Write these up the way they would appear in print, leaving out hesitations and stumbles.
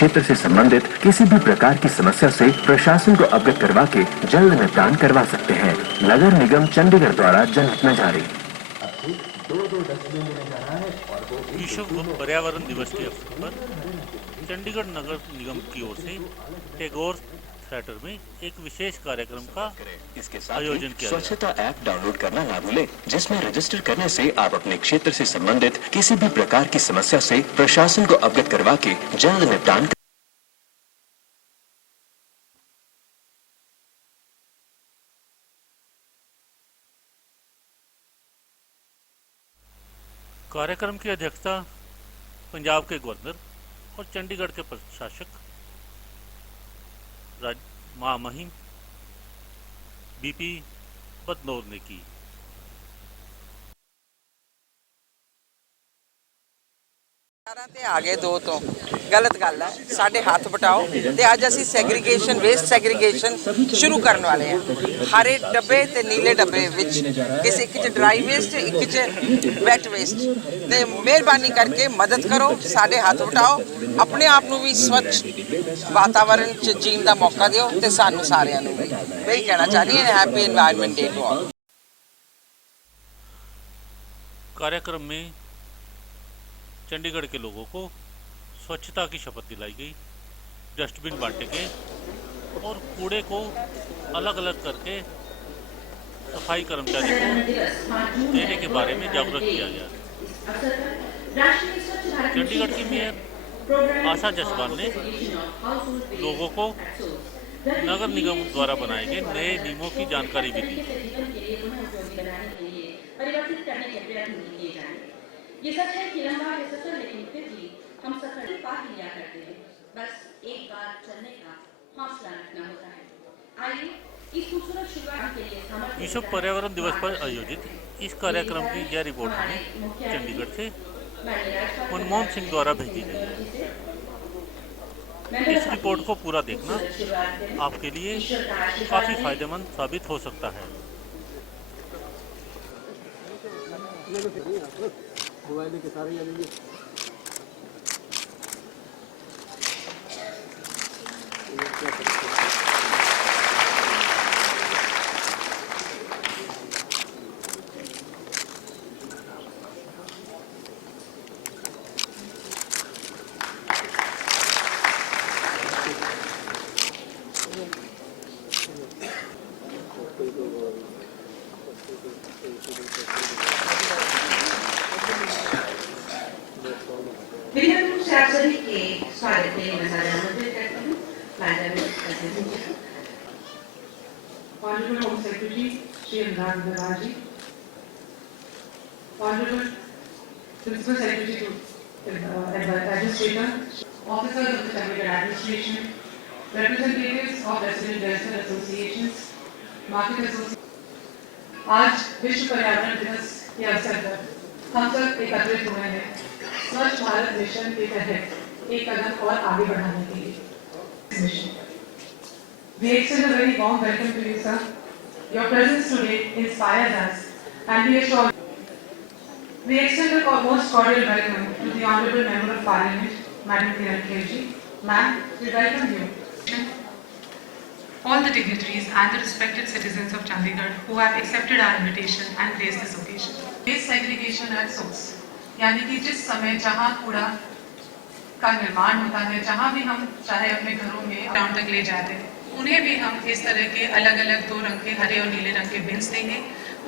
क्षेत्र से संबंधित किसी भी प्रकार की समस्या से प्रशासन को अवगत करवा के जल्द निपटान करवा सकते हैं। नगर निगम चंडीगढ़ द्वारा जनहित में जारी। विश्व पर्यावरण दिवस के अवसर पर चंडीगढ़ नगर निगम की ओर से टैगोर थिएटर में एक विशेष कार्यक्रम का आयोजन किया। स्वच्छता ऐप डाउनलोड करना ना भूलें, जिसमें रजिस्टर करने से आप अपने क्षेत्र से संबंधित किसी भी प्रकार की समस्या से प्रशासन को अवगत करवा के जल्द निपटान। कार्यक्रम की अध्यक्षता पंजाब के गवर्नर और चंडीगढ़ के प्रशासक महामहिम बीपी बदनौर ने की। ਤੇ ਆ ਗਏ ਦੋ ਤੋਂ ਗਲਤ ਗੱਲ ਹੈ। ਸਾਡੇ ਹੱਥ ਬਟਾਓ ਤੇ ਅੱਜ ਅਸੀਂ ਸੈਗਰੀਗੇਸ਼ਨ ਵੇਸਟ ਸੈਗਰੀਗੇਸ਼ਨ ਸ਼ੁਰੂ ਕਰਨ ਵਾਲੇ ਹਾਂ। ਹਰੇ ਡੱਬੇ ਤੇ ਨੀਲੇ ਡੱਬੇ ਵਿੱਚ ਕਿਸੇ ਇੱਕ 'ਚ ਡਰਾਈ ਵੇਸਟ ਇੱਕ 'ਚ ਵੈਟ ਵੇਸਟ ਤੇ ਮਿਹਰਬਾਨੀ ਕਰਕੇ ਮਦਦ ਕਰੋ। ਸਾਡੇ ਹੱਥ ਬਟਾਓ, ਆਪਣੇ ਆਪ ਨੂੰ ਵੀ ਸਵੱਛ ਵਾਤਾਵਰਣ 'ਚ ਜੀਣ ਦਾ ਮੌਕਾ ਦਿਓ ਤੇ ਸਾਨੂੰ ਸਾਰਿਆਂ ਨੂੰ ਵੀ ਇਹੀ ਕਹਿਣਾ ਚਾਹਦੀ ਹਾਂ। Happy environment day to all. कार्यक्रम में चंडीगढ़ के लोगों को स्वच्छता की शपथ दिलाई गई, डस्टबिन बांटे गए और कूड़े को अलग अलग करके सफाई कर्मचारी को देने के बारे में जागरूक किया गया। चंडीगढ़ की मेयर आशा जसवाल ने लोगों को नगर निगम द्वारा बनाए गए नए नियमों की जानकारी भी दी। ये सच है कि लंबा है सफर, लेकिन फिर भी हम सफर पा ही लिया करते हैं। बस एक बार चलने का हौसला रखना होता है। आइए इस खूबसूरत शुरुआत के लिए विश्व पर्यावरण दिवस पर आयोजित इस कार्यक्रम की यह रिपोर्ट हमें चंडीगढ़ से मनमोहन सिंह द्वारा भेजी गई है। इस रिपोर्ट को पूरा देखना आपके लिए काफी फायदेमंद साबित हो सकता है। मोबाइल के सारे आ जाइए। आप सभी के स्वागत के लिए मैं सारे आमंत्रित करती हूँ। Honorable Home Secretary Shri Anurag Davaji, Honorable Principal Secretary to Administrator, Officers of the Chhattisgarh Administration, Representatives of Resident Welfare Associations, Market Associations, आज विश्व पर्यावरण दिवस के अवसर पर हम सब एकत्रित हुए हैं स्वच्छ भारत मिशन के तहत एक कदम और आगे बढ़ाने के लिए। Mission We extend a very warm welcome to you, sir. Your presence today inspires us, and we assure we extend a most cordial welcome to the Honourable Member of Parliament, Madam Kiran Kherji. Ma'am, we welcome you. All the dignitaries and the respected citizens of Chandigarh who have accepted our invitation and graced this occasion. Waste segregation at source, यानी कि जिस समय जहाँ कूड़ा का निर्माण होता है, जहाँ भी हम चाहे अपने घरों में ग्राउंड तक ले जाते हैं, उन्हें भी हम इस तरह के अलग अलग दो रंग के हरे और नीले रंग के बिन्स देंगे।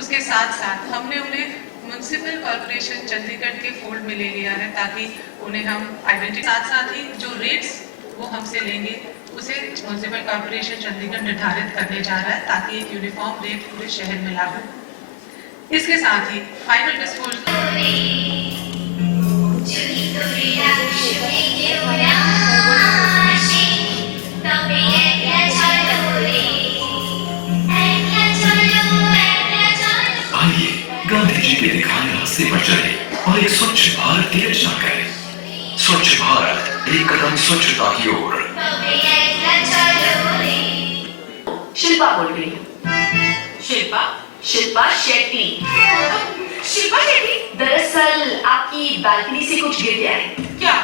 उसके साथ साथ हमने उन्हें म्युनिसिपल कॉर्पोरेशन चंडीगढ़ के फोल्ड में ले लिया है ताकि उन्हें हम आइडेंटिटी साथ ही जो रेट्स वो हमसे लेंगे उसे म्युनिसिपल कॉर्पोरेशन चंडीगढ़ निर्धारित करने जा रहा है ताकि एक यूनिफॉर्म रेट पूरे शहर में लागू। इसके साथ ही फाइनल डिस्पोजल गांधी जी के दिखाए रास्ते पर चले और एक स्वच्छ भारत की रचना करें। स्वच्छ भारत, एक कदम स्वच्छता की ओर। शिल्पा बोल रही हूँ। शिल्पा शेट्टी। शिल्पा शेट्टी? दरअसल आपकी बालकनी से कुछ गिर गया है। क्या?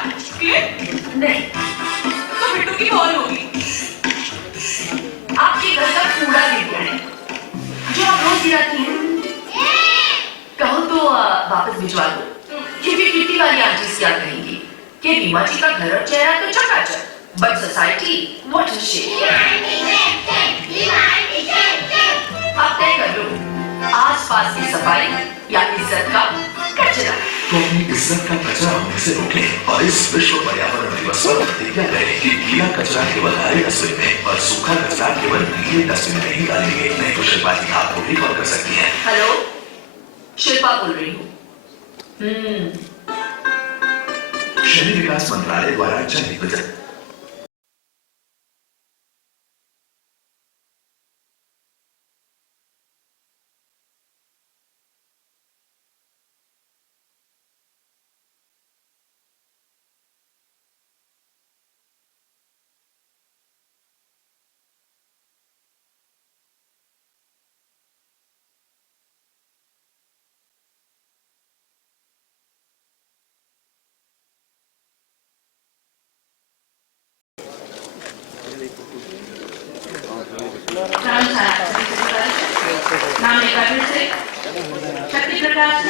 नहीं, वापस भिजवा दो। ये भी किट्टी वाली आंटीज क्या कहेंगी कि रीमा जी का घर और चेहरा तो चकाचक, but society what a shit. अब तय कर लो, आसपास की सफाई या इज्जत का कचरा। तो अपनी इज्जत का कचरा होने से रोकें और इस विश्व पर्यावरण दिवस पर प्रतिज्ञा करें कि गीला कचरा केवल हरे डस्टबिन में और सूखा कचरा केवल नीले डस्टबिन में ही डालेंगे। नहीं तो शिल्पा जी आपको भी कॉल कर सकती हैं। हेलो, शिल्पा बोल रही हूँ। शहरी विकास मंत्रालय द्वारा जनहित। नाम एक बार फिर से शक्ति प्रकाश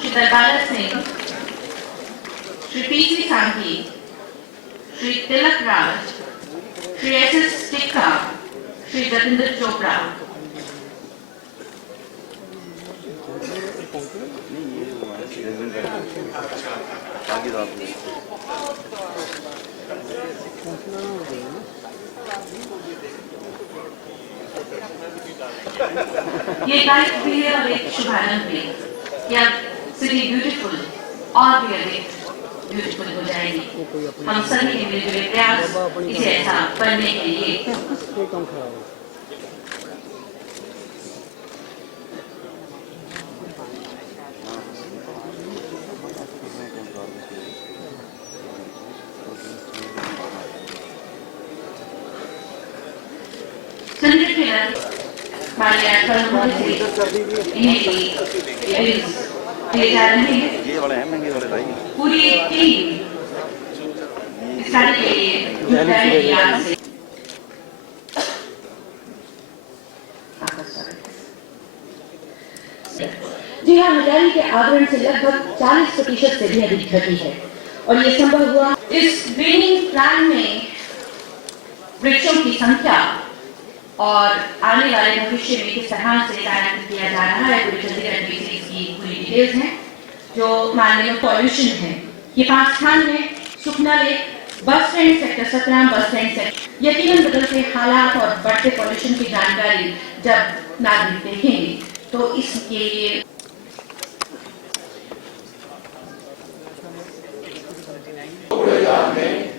श्री दरबारा सिंह, श्री पीसी सांघी, श्री तिलक राज, श्री एस टिक्का, श्री जतिंदर चोपड़ा। ये गाइड भी है और एक शुभारंभ भी कि अब सिटी ब्यूटीफुल और भी अधिक ब्यूटीफुल हो जाएगी। हम सभी के मिलजुले प्रयास इसे ऐसा करने के लिए। ये वाले हैं महंगे वाले भाई। पूरी एक टीम इस कार्य के लिए जुट रही है। जी हाँ, हजारी के आवरण से लगभग 40% से भी अधिक घटी है और ये संभव हुआ इस ग्रीनिंग प्लान में वृक्षों की संख्या और आने वाले भविष्य में किस तरह से कार्य किया जा रहा है। पूरी चंडीगढ़ में इसकी पूरी डिटेल्स हैं। जो माननीय पॉल्यूशन है, ये 5 स्थान है: Sukhna lake, bus stand, sector 17 bus stand से। यकीनन बदलते हालात और बढ़ते पॉल्यूशन की जानकारी जब नागरिक देखेंगे तो इसके लिए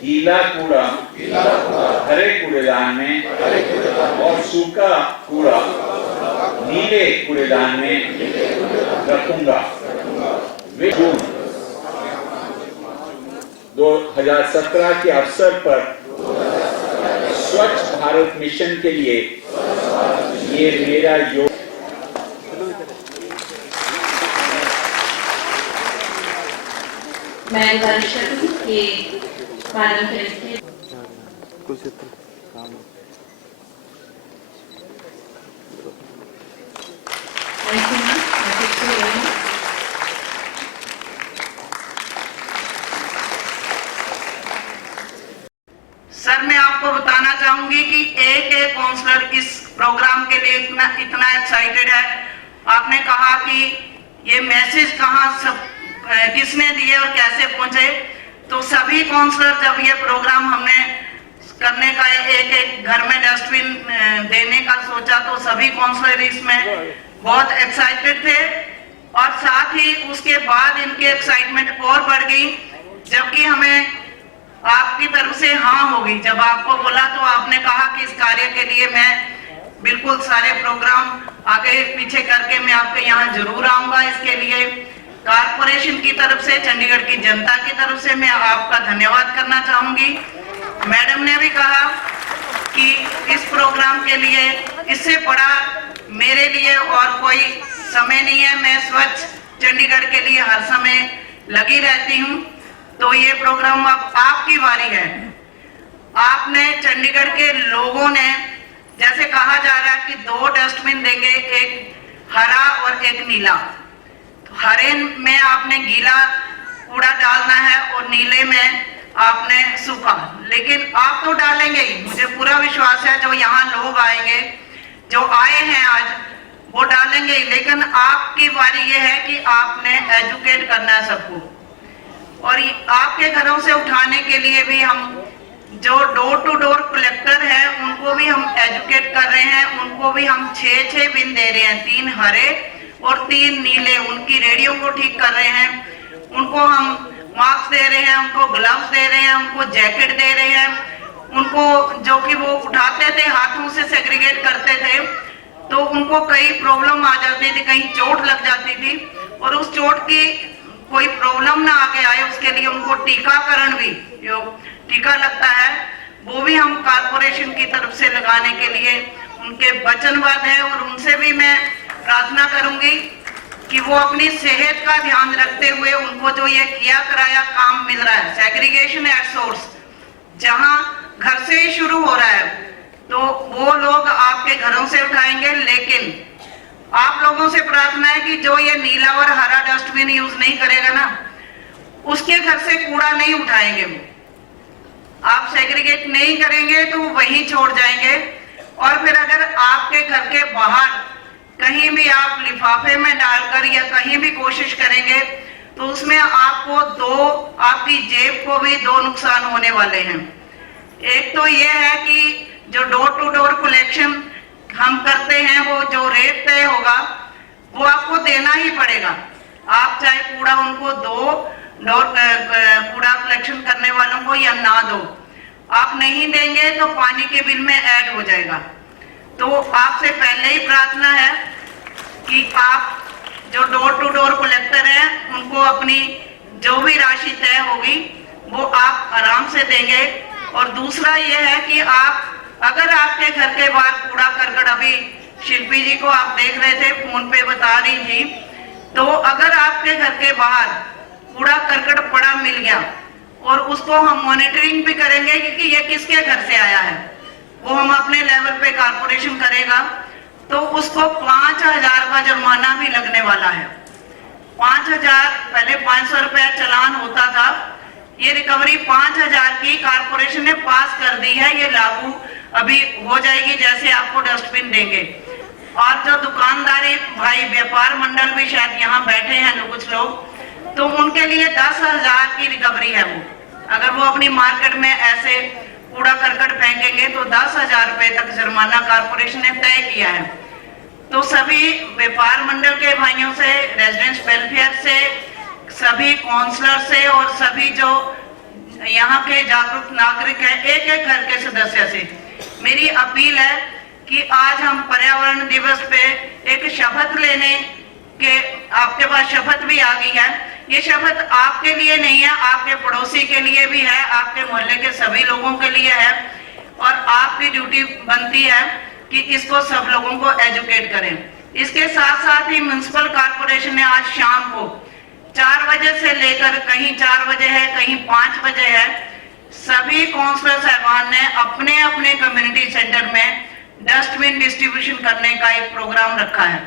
गीला कूड़ा हरे कूड़ेदान में और सूखा कूड़ा नीले कूड़ेदान में रखूंगा। जून 2017 के अवसर पर स्वच्छ भारत मिशन के लिए ये मेरा योग। मैं गुजारिश करती हूँ कि पालन करें। कुछ सर, मैं आपको बताना चाहूंगी कि एक काउंसलर इस प्रोग्राम के लिए इतना एक्साइटेड है। आपने कहा कि ये मैसेज कहाँ सब किसने दिए और कैसे पहुंचे, तो सभी काउंसलर जब ये प्रोग्राम हमने करने का एक घर में डस्टबिन देने का सोचा तो सभी काउंसलर इसमें बहुत एक्साइटेड थे और साथ ही उसके बाद इनकी एक्साइटमेंट और बढ़ गई जबकि हमें आपकी तरफ से हाँ होगी। जब आपको बोला तो आपने कहा कि इस कार्य के लिए मैं बिल्कुल सारे प्रोग्राम आगे पीछे करके मैं आपके यहाँ जरूर आऊंगा। इसके लिए कारपोरेशन की तरफ से, चंडीगढ़ की जनता की तरफ से मैं आपका धन्यवाद करना चाहूंगी। मैडम ने भी कहा कि इस प्रोग्राम के लिए इससे बड़ा मेरे लिए और कोई समय नहीं है। मैं स्वच्छ चंडीगढ़ के लिए हर समय लगी रहती हूँ। तो ये प्रोग्राम अब आपकी बारी है। आपने चंडीगढ़ के लोगों ने, जैसे कहा जा रहा है कि 2 डस्टबिन देंगे, एक हरा और एक नीला। तो हरे में आपने गीला कूड़ा डालना है और नीले में आपने सूखा। लेकिन आप तो डालेंगे ही, मुझे पूरा विश्वास है जो यहाँ लोग आएंगे, जो आए हैं आज, वो डालेंगे ही। लेकिन आपकी बारी ये है कि आपने एजुकेट करना है सबको। और आपके घरों से उठाने के लिए भी हम जो डोर टू डोर कलेक्टर है उनको भी हम एजुकेट कर रहे हैं। उनको भी हम 6 बिन दे रहे हैं, 3 हरे और 3 नीले। उनकी रेडियो को ठीक कर रहे हैं, उनको हम मास्क दे रहे हैं, उनको ग्लव्स दे रहे हैं, उनको जैकेट दे रहे हैं। उनको जो कि वो उठाते थे हाथों से सेग्रीगेट करते थे तो उनको कई प्रॉब्लम आ जाती थी, कहीं चोट लग जाती थी। और उस चोट की कोई प्रॉब्लम ना आके आए उसके लिए उनको टीकाकरण भी, जो टीका लगता है वो भी हम कारपोरेशन की तरफ से लगाने के लिए उनके वचनबद्ध है। और उनसे भी मैं प्रार्थना करूंगी कि वो अपनी सेहत का ध्यान रखते हुए उनको जो ये किया कराया काम मिल रहा है, सेग्रीगेशन एट सोर्स, जहां घर से ही शुरू हो रहा है, तो वो लोग आपके घरों से उठाएंगे। लेकिन आप लोगों से प्रार्थना है कि जो ये नीला और हरा डस्टबिन यूज नहीं करेगा ना, उसके घर से कूड़ा नहीं उठाएंगे। वो आप सेग्रीगेट नहीं करेंगे तो वहीं छोड़ जाएंगे। और फिर अगर आपके घर के बाहर कहीं भी आप लिफाफे में डालकर या कहीं भी कोशिश करेंगे तो उसमें आपको आपकी जेब को भी 2 नुकसान होने वाले हैं। एक तो ये है कि जो डोर टू डोर कलेक्शन हम करते हैं वो जो रेट तय होगा वो आपको देना ही पड़ेगा। आप चाहे कूड़ा उनको दो, कूड़ा कलेक्शन करने वालों को, या ना दो, आप नहीं देंगे तो पानी के बिल में ऐड हो जाएगा। तो आपसे पहले ही प्रार्थना है कि आप जो डोर टू डोर कलेक्टर हैं उनको अपनी जो भी राशि तय होगी वो आप आराम से देंगे। और दूसरा ये है कि आप अगर आपके घर के बाहर कूड़ा करकट, अभी शिल्पी जी को आप देख रहे थे फोन पे बता रही थी, तो अगर आपके घर के बाहर कूड़ा करकट पड़ा मिल गया और उसको हम मॉनिटरिंग भी करेंगे क्योंकि ये किसके घर से आया है, वो हम अपने लेवल पे कारपोरेशन करेगा, तो उसको 5,000 का जुर्माना भी लगने वाला है। 5,000, पहले 500 रुपया चालान होता था, ये रिकवरी 5,000 की कारपोरेशन ने पास कर दी है। ये लागू अभी हो जाएगी जैसे आपको डस्टबिन देंगे। और जो दुकानदारी भाई, व्यापार मंडल भी शायद यहाँ बैठे हैं कुछ लोग, तो उनके लिए 10,000 की रिकवरी है। वो अगर वो अपनी मार्केट में ऐसे कूड़ा करकट फेंकेंगे तो 10,000 रुपए तक जुर्माना कारपोरेशन ने तय किया है। तो सभी व्यापार मंडल के भाइयों से, रेजिडेंट्स वेलफेयर से, सभी काउंसलर से और सभी जो यहाँ के जागरूक नागरिक हैं, एक एक घर के सदस्य से मेरी अपील है कि आज हम पर्यावरण दिवस पे एक शपथ लेने के, आपके पास शपथ भी आ गई है। ये शपथ आपके लिए नहीं है, आपके पड़ोसी के लिए भी है, आपके मोहल्ले के सभी लोगों के लिए है। और आपकी ड्यूटी बनती है कि इसको सब लोगों को एजुकेट करें। इसके साथ साथ ही म्युनिसिपल कॉर्पोरेशन ने आज शाम को 4 बजे से लेकर, कहीं 4 बजे है, कहीं 5 बजे है, सभी काउंसलर साहबान ने अपने अपने कम्युनिटी सेंटर में डस्टबिन डिस्ट्रीब्यूशन करने का एक प्रोग्राम रखा है।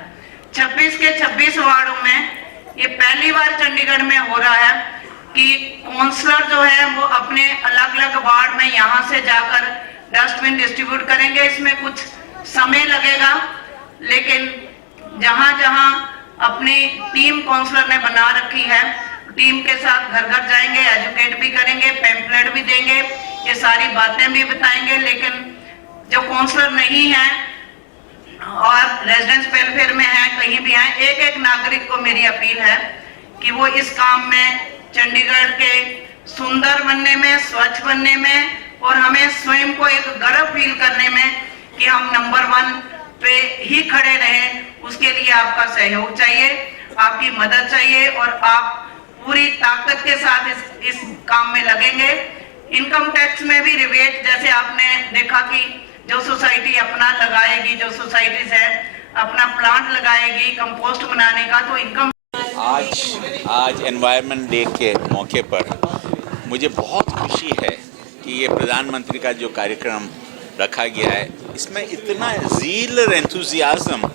26 के 26 वार्डों में ये पहली बार चंडीगढ़ में हो रहा है कि काउंसलर जो है वो अपने अलग अलग वार्ड में यहाँ से जाकर डस्टबिन डिस्ट्रीब्यूट करेंगे। इसमें कुछ समय लगेगा, लेकिन जहां जहां अपनी टीम काउंसलर ने बना रखी है, टीम के साथ घर घर जाएंगे, एजुकेट भी करेंगे, पैम्पलेट भी देंगे, ये सारी बातें भी बताएंगे। लेकिन जो काउंसलर नहीं है और रेजिडेंट्स वेलफेयर में है, कहीं भी है, एक एक नागरिक को मेरी अपील है कि वो इस काम में, चंडीगढ़ के सुंदर बनने में, स्वच्छ बनने में और हमें स्वयं को एक गर्व फील करने में कि हम नंबर 1 पे ही खड़े रहें, उसके लिए आपका सहयोग चाहिए, आपकी मदद चाहिए और आप पूरी ताकत के साथ इस काम में लगेंगे। इनकम टैक्स में भी रिबेट, जैसे आपने देखा कि जो सोसाइटी अपना लगाएगी, जो सोसाइटीज है अपना प्लांट लगाएगी कंपोस्ट बनाने का, तो इनकम। आज एनवायरनमेंट डे के मौके पर मुझे बहुत खुशी है कि ये प्रधानमंत्री का जो कार्यक्रम रखा गया है, इसमें इतना ज़ील और एंथुजियाज्म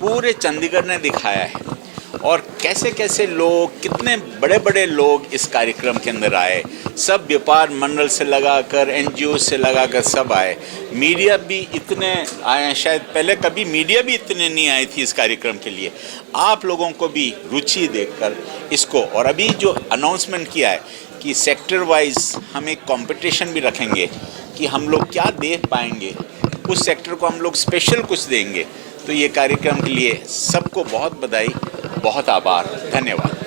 पूरे चंडीगढ़ ने दिखाया है और कैसे कैसे लोग, कितने बड़े बड़े लोग इस कार्यक्रम के अंदर आए। सब व्यापार मंडल से लगाकर एनजीओ से लगाकर सब आए। मीडिया भी इतने आए, शायद पहले कभी मीडिया भी इतने नहीं आई थी इस कार्यक्रम के लिए। आप लोगों को भी रुचि देखकर इसको, और अभी जो अनाउंसमेंट किया है कि सेक्टर वाइज हम एक कंपटीशन भी रखेंगे कि हम लोग क्या दे पाएंगे, उस सेक्टर को हम लोग स्पेशल कुछ देंगे। तो ये कार्यक्रम के लिए सबको बहुत बधाई, बहुत आभार, धन्यवाद।